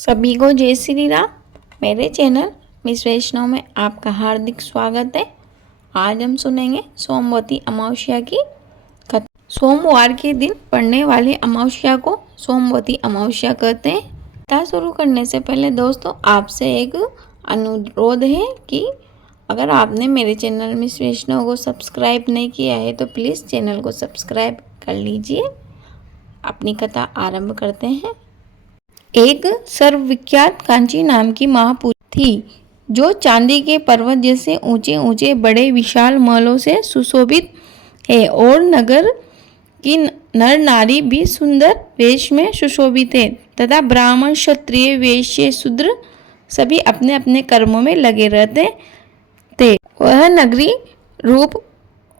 सभी को जय श्री राम। मेरे चैनल मिस वैष्णव में आपका हार्दिक स्वागत है। आज हम सुनेंगे सोमवती अमावस्या की कथा। सोमवार के दिन पड़ने वाली अमावस्या को सोमवती अमावस्या कहते हैं। कथा शुरू करने से पहले दोस्तों आपसे एक अनुरोध है कि अगर आपने मेरे चैनल मिस वैष्णव को सब्सक्राइब नहीं किया है तो प्लीज़ चैनल को सब्सक्राइब कर लीजिए। अपनी कथा आरंभ करते हैं। एक सर्वविख्यात कांची नाम की महापुरी थी जो चांदी के पर्वत जैसे ऊंचे ऊंचे बड़े विशाल महलों से सुशोभित है और नगर की नर नारी भी सुंदर वेश में सुशोभित है तथा ब्राह्मण क्षत्रिय वैश्य शूद्र सभी अपने अपने कर्मों में लगे रहते थे। वह नगरी रूप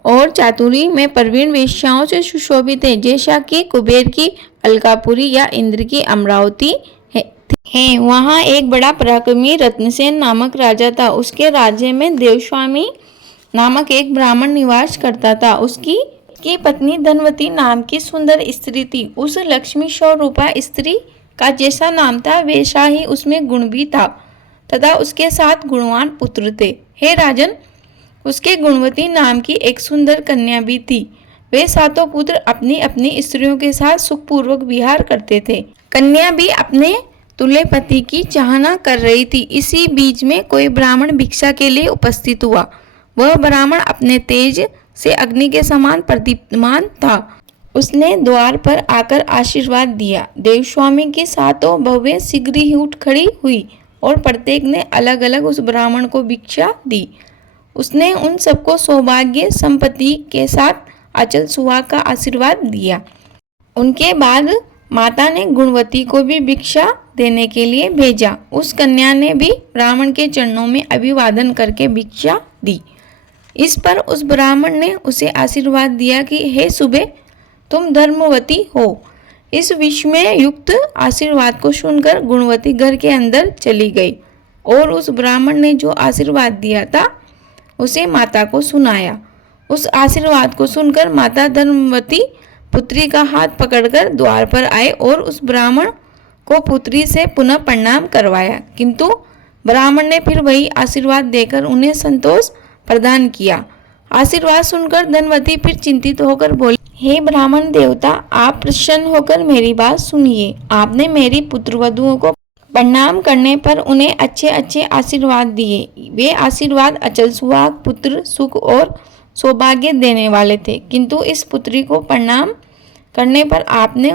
और चातुरी में प्रवीण वेश्याओं से सुशोभित है जैसा कि कुबेर की अलकापुरी या इंद्र की अमरावती है। वहाँ एक बड़ा पराक्रमी रत्नसेन नामक राजा था। उसके राज्य में देवस्वामी नामक एक ब्राह्मण निवास करता था। उसकी पत्नी धनवती नाम की सुंदर स्त्री थी। उस लक्ष्मी स्वरूपा स्त्री का जैसा नाम था वैसा ही उसमें गुण भी था तथा उसके 7 गुणवान पुत्र थे। हे राजन, उसके गुणवती नाम की एक सुंदर कन्या भी थी। वे 7 पुत्र अपनी अपनी स्त्रियों के साथ सुखपूर्वक विहार करते थे। कन्या भी अपने तुल्य पति की चाहना कर रही थी। इसी बीच में कोई ब्राह्मण भिक्षा के लिए उपस्थित हुआ। वह ब्राह्मण अपने तेज से अग्नि के समान प्रदीप्तमान था। उसने द्वार पर आकर आशीर्वाद दिया। देवस्वामी की 7 बहुएं शीघ्र ही उठ खड़ी हुई और प्रत्येक ने अलग अलग उस ब्राह्मण को भिक्षा दी। उसने उन सबको सौभाग्य संपत्ति के साथ अचल सुहाग का आशीर्वाद दिया। उनके बाद माता ने गुणवती को भी भिक्षा देने के लिए भेजा। उस कन्या ने भी ब्राह्मण के चरणों में अभिवादन करके भिक्षा दी। इस पर उस ब्राह्मण ने उसे आशीर्वाद दिया कि हे सुबह, तुम धर्मवती हो। इस विस्मय युक्त आशीर्वाद को सुनकर गुणवती घर के अंदर चली गई और उस ब्राह्मण ने जो आशीर्वाद दिया था उसे माता को सुनाया। उस आशीर्वाद को सुनकर माता धर्मवती पुत्री का हाथ पकड़कर द्वार पर आए और उस ब्राह्मण को पुत्री से पुनः प्रणाम करवाया, किंतु ब्राह्मण ने फिर वही आशीर्वाद देकर उन्हें संतोष प्रदान किया। आशीर्वाद सुनकर धनवती फिर चिंतित होकर बोली, हे ब्राह्मण देवता, आप प्रसन्न होकर मेरी बात सुनिए। आपने मेरी पुत्रवधुओं को प्रणाम करने पर उन्हें अच्छे अच्छे आशीर्वाद दिए। वे आशीर्वाद अचल सुहाग, पुत्र सुख और सौभाग्य देने वाले थे, किंतु इस पुत्री को प्रणाम करने पर आपने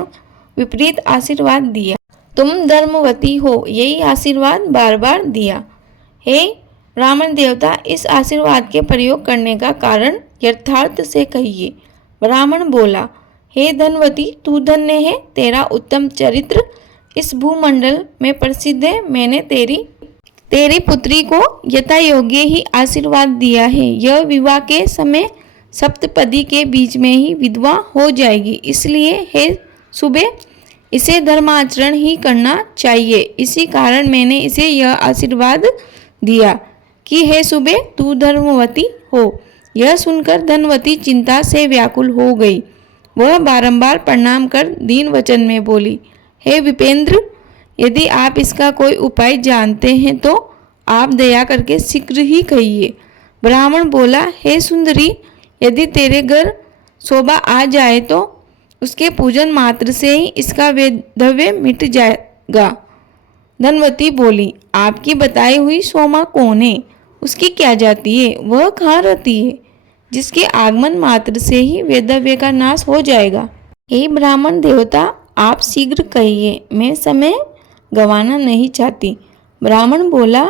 विपरीत आशीर्वाद दिया। तुम धर्मवती हो, यही आशीर्वाद बार बार दिया। हे ब्राह्मण देवता, इस आशीर्वाद के प्रयोग करने का कारण यथार्थ से कहिए। ब्राह्मण बोला, हे धनवती, तू धन्य है। तेरा उत्तम चरित्र इस भूमंडल में प्रसिद्ध है। मैंने तेरी पुत्री को यथा योग्य ही आशीर्वाद दिया है। यह विवाह के समय सप्तपदी के बीच में ही विधवा हो जाएगी। इसलिए हे सुबह, इसे धर्माचरण ही करना चाहिए। इसी कारण मैंने इसे यह आशीर्वाद दिया कि हे सुबह, तू धर्मवती हो। यह सुनकर धनवती चिंता से व्याकुल हो गई। वह बारंबार प्रणाम कर दीन वचन में बोली, हे विपेंद्र, यदि आप इसका कोई उपाय जानते हैं तो आप दया करके शीघ्र ही कहिए। ब्राह्मण बोला, हे सुंदरी, यदि तेरे घर शोभा आ जाए तो उसके पूजन मात्र से ही इसका वैधव्य मिट जाएगा। धनवती बोली, आपकी बताई हुई सोमा कौन है? उसकी क्या जाति है? वह कहाँ रहती है जिसके आगमन मात्र से ही वैधव्य का नाश हो जाएगा? हे ब्राह्मण देवता, आप शीघ्र कहिए, मैं समय गंवाना नहीं चाहती। ब्राह्मण बोला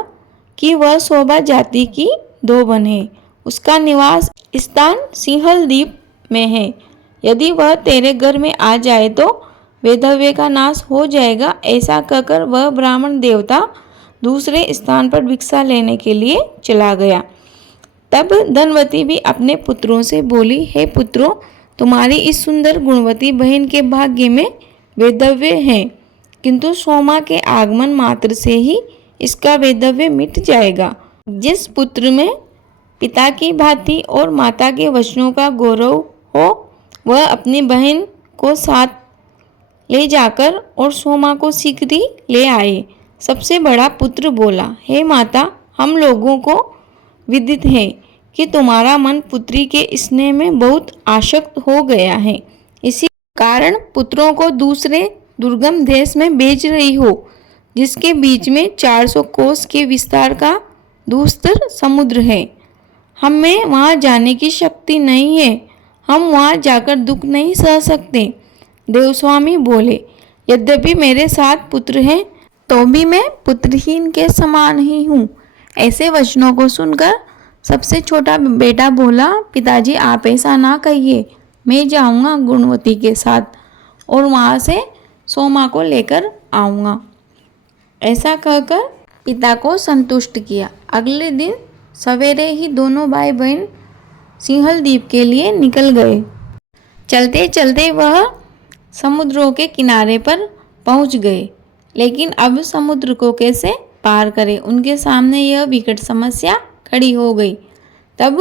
कि वह शोभा जाति की धोबन है। उसका निवास स्थान सिंहल द्वीप में है। यदि वह तेरे घर में आ जाए तो वैधव्य का नाश हो जाएगा। ऐसा कहकर वह ब्राह्मण देवता दूसरे स्थान पर भिक्षा लेने के लिए चला गया। तब धनवती भी अपने पुत्रों से बोली, हे पुत्रों, तुम्हारी इस सुंदर गुणवती बहन के भाग्य में वैधव्य है, किंतु सोमा के आगमन मात्र से ही इसका वैधव्य मिट जाएगा। जिस पुत्र में पिता की भांति और माता के वचनों का गौरव हो, वह अपनी बहन को साथ ले जाकर और सोमा को शीघ्र ही ले आए। सबसे बड़ा पुत्र बोला, हे माता, हम लोगों को विदित है कि तुम्हारा मन पुत्री के स्नेह में बहुत आसक्त हो गया है। इसी कारण पुत्रों को दूसरे दुर्गम देश में भेज रही हो, जिसके बीच में 400 कोस के विस्तार का दूस्तर समुद्र है। हमें वहाँ जाने की शक्ति नहीं है, हम वहाँ जाकर दुख नहीं सह सकते। देवस्वामी बोले, यद्यपि मेरे 7 पुत्र हैं, तो भी मैं पुत्रहीन के समान ही हूँ। ऐसे वचनों को सुनकर सबसे छोटा बेटा बोला, पिताजी आप ऐसा ना कहिए, मैं जाऊँगा गुणवती के साथ और वहाँ से सोमा को लेकर आऊँगा। ऐसा कहकर पिता को संतुष्ट किया। अगले दिन सवेरे ही दोनों भाई बहन सिंहल द्वीप के लिए निकल गए। चलते चलते वह समुद्रों के किनारे पर पहुंच गए, लेकिन अब समुद्र को कैसे पार करें, उनके सामने यह विकट समस्या खड़ी हो गई। तब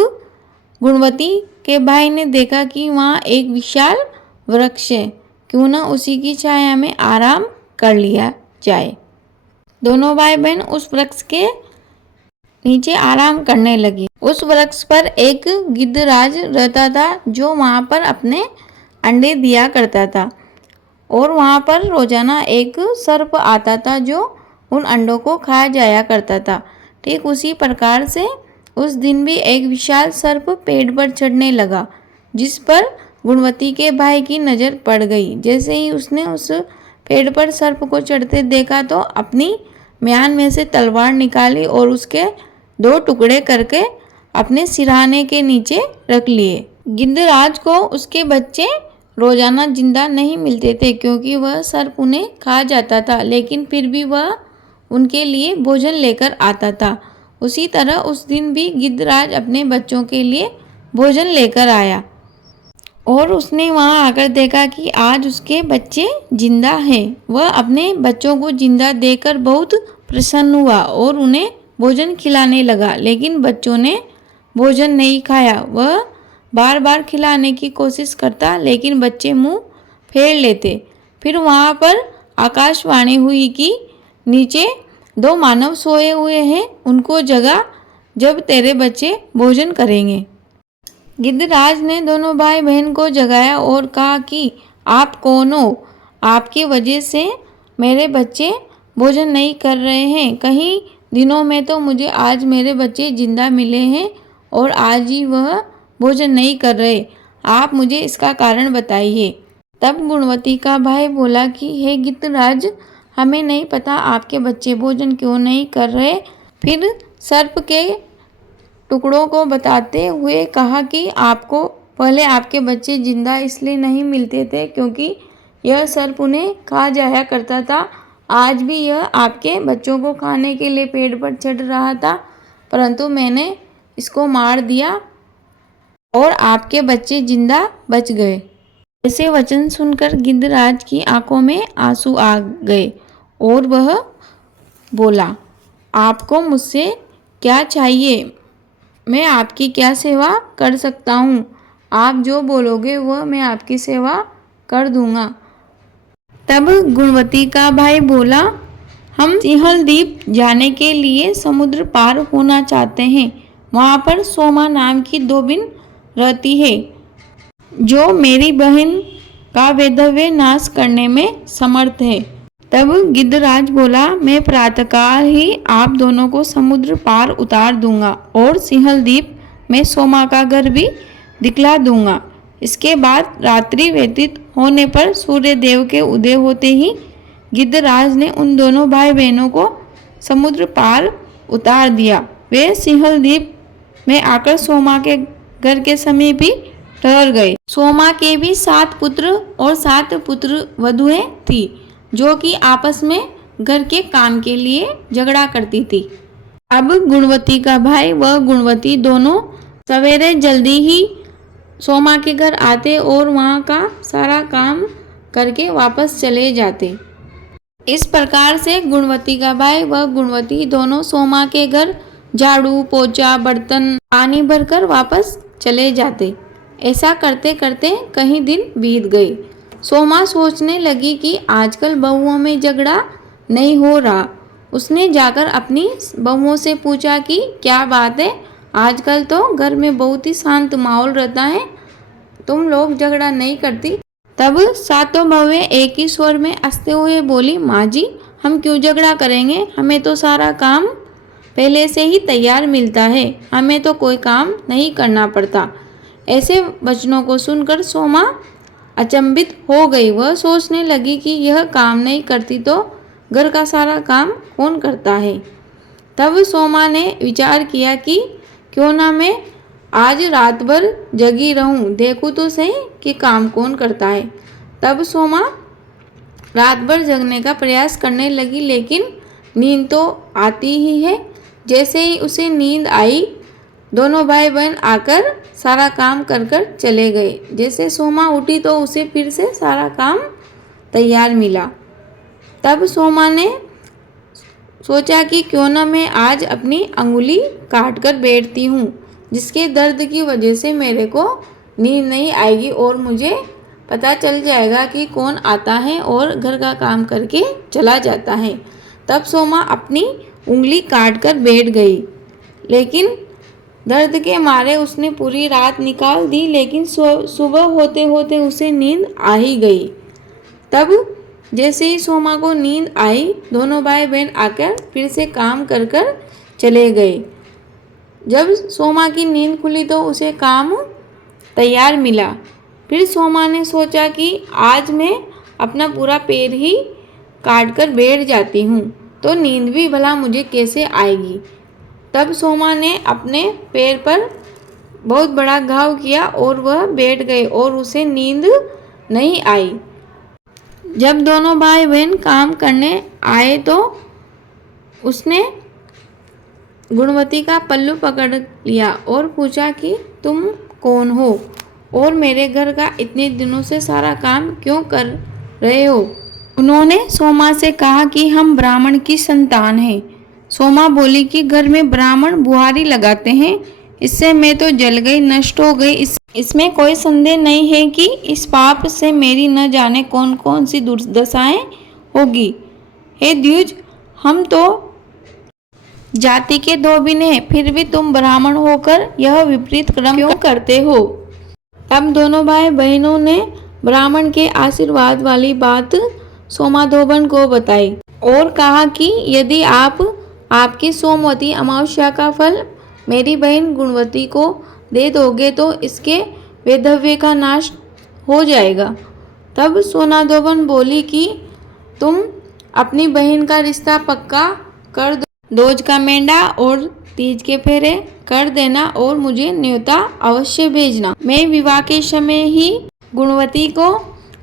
गुणवती के भाई ने देखा कि वहाँ एक विशाल वृक्ष है, क्यों न उसी की छाया में आराम कर लिया जाए। दोनों भाई बहन उस वृक्ष के नीचे आराम करने लगे। उस वृक्ष पर एक गिद्धराज रहता था, जो वहाँ पर अपने अंडे दिया करता था, और वहाँ पर रोजाना एक सर्प आता था जो उन अंडों को खा जाया करता था। ठीक उसी प्रकार से उस दिन भी एक विशाल सर्प पेड़ पर चढ़ने लगा, जिस पर गुणवती के भाई की नज़र पड़ गई। जैसे ही उसने उस पेड़ पर सर्प को चढ़ते देखा तो अपनी म्यान में से तलवार निकाली और उसके 2 टुकड़े करके अपने सिरहाने के नीचे रख लिए। गिद्धराज को उसके बच्चे रोजाना जिंदा नहीं मिलते थे, क्योंकि वह सर्प उन्हें खा जाता था, लेकिन फिर भी वह उनके लिए भोजन लेकर आता था। उसी तरह उस दिन भी गिद्धराज अपने बच्चों के लिए भोजन लेकर आया, और उसने वहां आकर देखा कि आज उसके बच्चे जिंदा हैं। वह अपने बच्चों को जिंदा देखकर बहुत प्रसन्न हुआ और उन्हें भोजन खिलाने लगा, लेकिन बच्चों ने भोजन नहीं खाया। वह बार बार खिलाने की कोशिश करता, लेकिन बच्चे मुंह फेर लेते। फिर वहाँ पर आकाशवाणी हुई कि नीचे 2 मानव सोए हुए हैं, उनको जगा, जब तेरे बच्चे भोजन करेंगे। गिद्धराज ने दोनों भाई बहन को जगाया और कहा कि आप कौन हो? आपकी वजह से मेरे बच्चे भोजन नहीं कर रहे हैं। कई दिनों में तो मुझे आज मेरे बच्चे जिंदा मिले हैं और आज ही वह भोजन नहीं कर रहे। आप मुझे इसका कारण बताइए। तब गुणवती का भाई बोला कि हे गिद्धराज, हमें नहीं पता आपके बच्चे भोजन क्यों नहीं कर रहे। फिर सर्प के टुकड़ों को बताते हुए कहा कि आपको पहले आपके बच्चे जिंदा इसलिए नहीं मिलते थे क्योंकि यह सर्प उन्हें खा जाया करता था। आज भी यह आपके बच्चों को खाने के लिए पेड़ पर चढ़ रहा था, परंतु मैंने इसको मार दिया और आपके बच्चे जिंदा बच गए। ऐसे वचन सुनकर गिद्धराज की आंखों में आंसू आ गए और वह बोला, आपको मुझसे क्या चाहिए? मैं आपकी क्या सेवा कर सकता हूँ? आप जो बोलोगे वह मैं आपकी सेवा कर दूंगा। तब गुणवती का भाई बोला, हम सिंहल द्वीप जाने के लिए समुद्र पार होना चाहते हैं। वहाँ पर सोमा नाम की 2 बिन रहती है, जो मेरी बहन का वैधव्य नाश करने में समर्थ है। तब गिद्धराज बोला, मैं प्रातःकाल ही आप दोनों को समुद्र पार उतार दूंगा और सिंहल द्वीप में सोमा का घर भी दिखला दूंगा। इसके बाद रात्रि व्यतीत होने पर सूर्य देव के उदय होते ही गिद्धराज ने उन दोनों भाई बहनों को समुद्र पार उतार दिया। वे सिंहल द्वीप में आकर सोमा के घर के समीप ही ठहर गए। सोमा के भी 7 पुत्र और 7 पुत्र वधुएं थी, जो कि आपस में घर के काम के लिए झगड़ा करती थी। अब गुणवती का भाई व गुणवती दोनों सवेरे जल्दी ही सोमा के घर आते और वहाँ का सारा काम करके वापस चले जाते। इस प्रकार से गुणवती का भाई व गुणवती दोनों सोमा के घर झाड़ू, पोछा, बर्तन, पानी भरकर वापस चले जाते। ऐसा करते करते कई दिन बीत गए। सोमा सोचने लगी कि आजकल बहुओं में झगड़ा नहीं हो रहा। उसने जाकर अपनी बहुओं से पूछा कि क्या बात है, आजकल तो घर में बहुत ही शांत माहौल रहता है, तुम लोग झगड़ा नहीं करती। तब सातों बहुएं एक ही स्वर में हंसते हुए बोली, माँ जी हम क्यों झगड़ा करेंगे, हमें तो सारा काम पहले से ही तैयार मिलता है, हमें तो कोई काम नहीं करना पड़ता। ऐसे वचनों को सुनकर सोमा अचंभित हो गई। वह सोचने लगी कि यह काम नहीं करती तो घर का सारा काम कौन करता है। तब सोमा ने विचार किया कि क्यों ना मैं आज रात भर जगी रहूं, देखूं तो सही कि काम कौन करता है। तब सोमा रात भर जगने का प्रयास करने लगी, लेकिन नींद तो आती ही है। जैसे ही उसे नींद आई, दोनों भाई बहन आकर सारा काम कर कर चले गए। जैसे सोमा उठी तो उसे फिर से सारा काम तैयार मिला। तब सोमा ने सोचा कि क्यों ना मैं आज अपनी अंगुली काट कर बैठती हूँ, जिसके दर्द की वजह से मेरे को नींद नहीं आएगी और मुझे पता चल जाएगा कि कौन आता है और घर का काम करके चला जाता है। तब सोमा अपनी उंगली काट कर बैठ गई, लेकिन दर्द के मारे उसने पूरी रात निकाल दी, लेकिन सुबह होते होते उसे नींद आ ही गई। तब जैसे ही सोमा को नींद आई, दोनों भाई बहन आकर फिर से काम कर कर चले गए। जब सोमा की नींद खुली तो उसे काम तैयार मिला। फिर सोमा ने सोचा कि आज मैं अपना पूरा पैर ही काट कर बैठ जाती हूँ तो नींद भी भला मुझे कैसे आएगी। तब सोमा ने अपने पैर पर बहुत बड़ा घाव किया और वह बैठ गई और उसे नींद नहीं आई। जब दोनों भाई बहन काम करने आए तो उसने गुणवती का पल्लू पकड़ लिया और पूछा कि तुम कौन हो और मेरे घर का इतने दिनों से सारा काम क्यों कर रहे हो। उन्होंने सोमा से कहा कि हम ब्राह्मण की संतान हैं। सोमा बोली कि घर में ब्राह्मण बुहारी लगाते हैं, इससे मैं तो जल गई, नष्ट हो गई। इसमें कोई संदेह नहीं है कि इस पाप से मेरी न जाने कौन कौन सी दुर्दशाएं होगी। हे द्विज, हम तो जाति के धोबीन हैं, फिर भी तुम ब्राह्मण होकर यह विपरीत कर्म क्यों करते हो। तब दोनों भाई बहनों ने ब्राह्मण के आशीर्वाद वाली बात सोमाधोबन को बताई और कहा कि यदि आप आपकी सोमवती अमावस्या का फल मेरी बहन गुणवती को दे दोगे तो इसके वैधव्य का नाश हो जाएगा। तब सोनाधोबन बोली कि तुम अपनी बहन का रिश्ता पक्का कर दो, दोज का मेंढा और तीज के फेरे कर देना और मुझे न्योता अवश्य भेजना। मैं विवाह के समय ही गुणवती को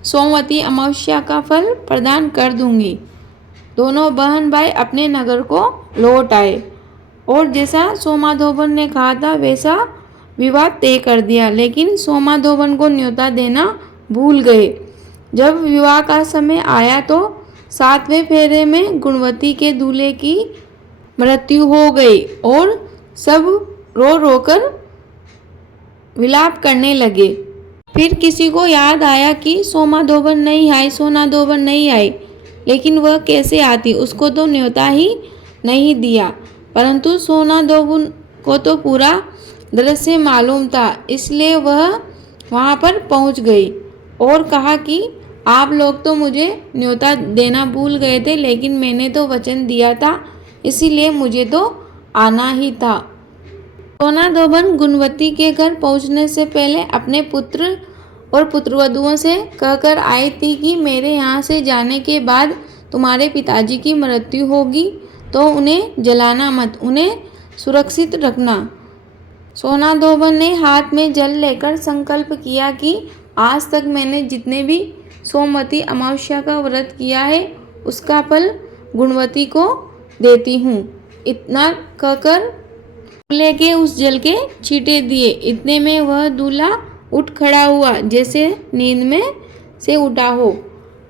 सोमवती अमावस्या का फल प्रदान कर दूंगी। दोनों बहन भाई अपने नगर को लौट आए और जैसा सोमाधोबन ने कहा था वैसा विवाह तय कर दिया, लेकिन सोमाधोबन को न्योता देना भूल गए। जब विवाह का समय आया तो 7वें फेरे में गुणवती के दूल्हे की मृत्यु हो गई और सब रो रो कर विलाप करने लगे। फिर किसी को याद आया कि सोमाधोबन नहीं आई, सोनाधोबन नहीं आई, लेकिन वह कैसे आती, उसको तो न्योता ही नहीं दिया। परंतु सोनाधोबन को तो पूरा दृश्य मालूम था, इसलिए वह वहाँ पर पहुँच गई और कहा कि आप लोग तो मुझे न्योता देना भूल गए थे, लेकिन मैंने तो वचन दिया था, इसीलिए मुझे तो आना ही था। सोनाधोबन गुणवती के घर पहुंचने से पहले अपने पुत्र और पुत्रवधुओं से कहकर आई थी कि मेरे यहाँ से जाने के बाद तुम्हारे पिताजी की मृत्यु होगी तो उन्हें जलाना मत, उन्हें सुरक्षित रखना। सोनाधोबन ने हाथ में जल लेकर संकल्प किया कि आज तक मैंने जितने भी सोमवती अमावस्या का व्रत किया है उसका फल गुणवती को देती हूँ। इतना कहकर दूल्हे के उस जल के छींटे दिए। इतने में वह दूल्हा उठ खड़ा हुआ जैसे नींद में से उठा हो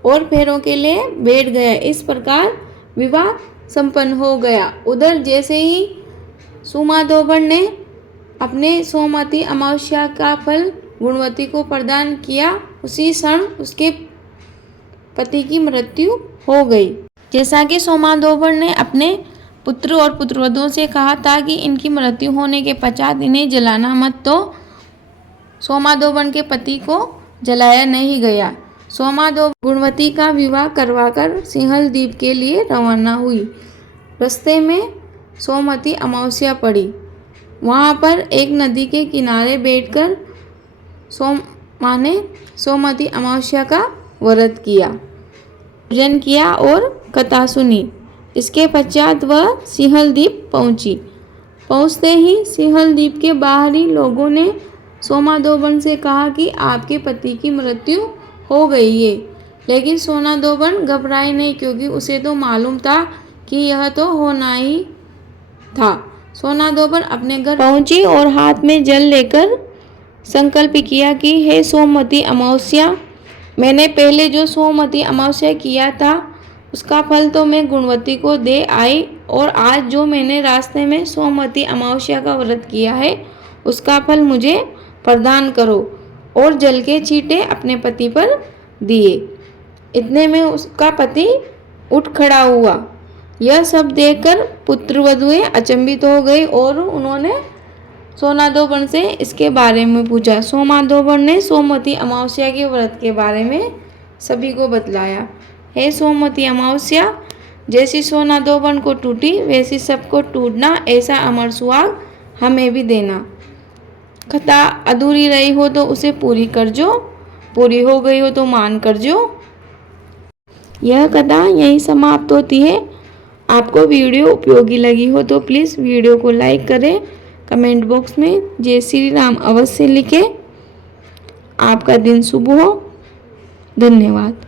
और फेरों के लिए बैठ गया। इस प्रकार विवाह संपन्न हो गया। उधर जैसे ही सोमाधोबन ने अपने सोमवती अमावस्या का फल गुणवती को प्रदान किया, उसी क्षण उसके पति की मृत्यु हो गई। जैसा कि सोमाधोबन ने अपने पुत्र और पुत्रवधुओं से कहा था कि इनकी मृत्यु होने के पश्चात इन्हें जलाना मत, तो सोमाधोबन के पति को जलाया नहीं गया। सोमाधोबन गुणवती का विवाह करवाकर सिंहल द्वीप के लिए रवाना हुई। रास्ते में सोमवती अमावस्या पड़ी। वहाँ पर एक नदी के किनारे बैठकर सोमा ने सोमवती अमावस्या का व्रत किया, पूजन किया और कथा सुनी। इसके पश्चात वह सिंहल द्वीप पहुंची। पहुंचते ही सिंहल द्वीप के बाहरी लोगों ने सोमाधोबन से कहा कि आपके पति की मृत्यु हो गई है। लेकिन सोमाधोबन घबराए नहीं, क्योंकि उसे तो मालूम था कि यह तो होना ही था। सोमाधोबन अपने घर पहुंची और हाथ में जल लेकर संकल्प किया कि हे सोमवती अमावस्या, मैंने पहले जो सोमवती अमावस्या किया था उसका फल तो मैं गुणवती को दे आई, और आज जो मैंने रास्ते में सोमवती अमावस्या का व्रत किया है उसका फल मुझे प्रदान करो। और जल के छींटे अपने पति पर दिए। इतने में उसका पति उठ खड़ा हुआ। यह सब देखकर पुत्रवधुएं अचंभित हो गई और उन्होंने सोमाधोबन से इसके बारे में पूछा। सोमाधोबन ने सोमवती अमावस्या के व्रत के बारे में सभी को बतलाया। हे सोमवती अमावस्या, जैसी सोमाधोबन को टूटी वैसी सबको टूटना, ऐसा अमर सुहाग हमें भी देना। कथा अधूरी रही हो तो उसे पूरी कर जो, पूरी हो गई हो तो मान कर जो। यह कथा यहीं समाप्त होती है। आपको वीडियो उपयोगी लगी हो तो प्लीज़ वीडियो को लाइक करें, कमेंट बॉक्स में जय श्री राम अवश्य लिखें। आपका दिन शुभ हो। धन्यवाद।